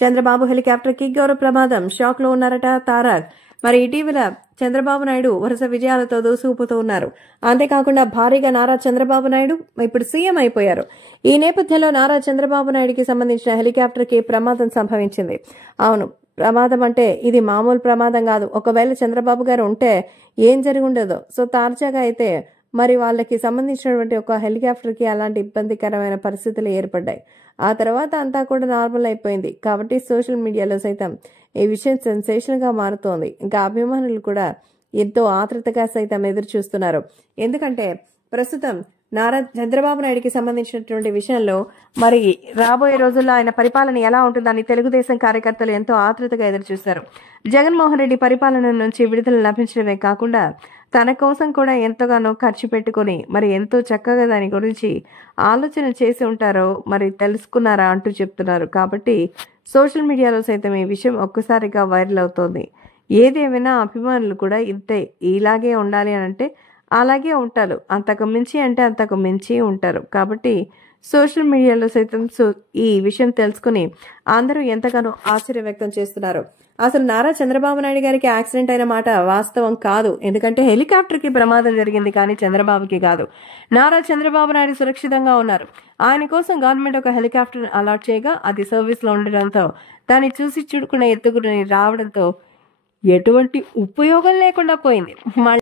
Chandrababu helicopter kick ప్రమాదం, shock లో ఉన్నారట తారక్. మరి ఇటీవల చంద్రబాబు నాయుడు వరుస విజయాలతో దూసుకుపోతూ ఉన్నారు. అంతేకాకుండా భారీగా నారా చంద్రబాబు నాయుడు ఇప్పుడు సీఎం అయిపోయారు. ఈ నేపథ్యంలో నారా చంద్రబాబు నాయుడుకి సంబంధించిన హెలికాప్టర్ కి ప్రమాదం సంభవించింది. అవును, ప్రమాదం అంటే ఇది మామూలు ప్రమాదం కాదు. ఒకవేళ చంద్రబాబు గారు ఉంటే ఏం జరిగి ఉండదో. సో తాజాగా అయితే మరి వాళ్ళకి సంబంధించినటువంటి ఒక హెలికాప్టర్ కి అలాంటి ఇబ్బందికరమైన పరిస్థితులు ఏర్పడ్డాయి. ఆ తర్వాత అంతా కూడా నార్మల్ అయిపోయింది. కాబట్టి సోషల్ మీడియాలో సైతం ఈ విషయం సెన్సేషన్ గా మారుతోంది. ఇంకా అభిమానులు కూడా ఎంతో ఆతృతగా సైతం ఎదురు చూస్తున్నారు. ఎందుకంటే ప్రస్తుతం నారా చంద్రబాబు నాయుడికి సంబంధించినటువంటి విషయంలో మరి రాబోయే రోజుల్లో ఆయన పరిపాలన ఎలా ఉంటుందని తెలుగుదేశం కార్యకర్తలు ఎంతో ఆతృతగా ఎదురు చూశారు. జగన్మోహన్ రెడ్డి పరిపాలన నుంచి విడుదల లభించడమే కాకుండా తన కోసం కూడా ఎంతగానో ఖర్చు పెట్టుకుని మరి ఎంతో చక్కగా దాని గురించి ఆలోచన చేసి ఉంటారో మరి తెలుసుకున్నారా అంటూ చెప్తున్నారు. కాబట్టి సోషల్ మీడియాలో సైతం ఈ విషయం ఒక్కసారిగా వైరల్ అవుతోంది. ఏదేమైనా అభిమానులు కూడా ఇంతే, ఇలాగే ఉండాలి అని అంటే అలాగే ఉంటారు, అంతకు మించి అంటే అంతకు మించి ఉంటారు. కాబట్టి సోషల్ మీడియాలో సైతం ఈ విషయం తెలుసుకుని అందరూ ఎంతగానో ఆశ్చర్యం వ్యక్తం చేస్తున్నారు. అసలు నారా చంద్రబాబు నాయుడు గారికి యాక్సిడెంట్ అయిన మాట వాస్తవం కాదు. ఎందుకంటే హెలికాప్టర్ కి ప్రమాదం జరిగింది, కానీ చంద్రబాబుకి కాదు. నారా చంద్రబాబు నాయుడు సురక్షితంగా ఉన్నారు. ఆయన కోసం గవర్నమెంట్ ఒక హెలికాప్టర్ అలాట్ చేయగా అది సర్వీస్ లో ఉండడంతో దాన్ని చూసి చూడుకునే ఎత్తుకుని రావడంతో ఎటువంటి ఉపయోగం లేకుండా పోయింది.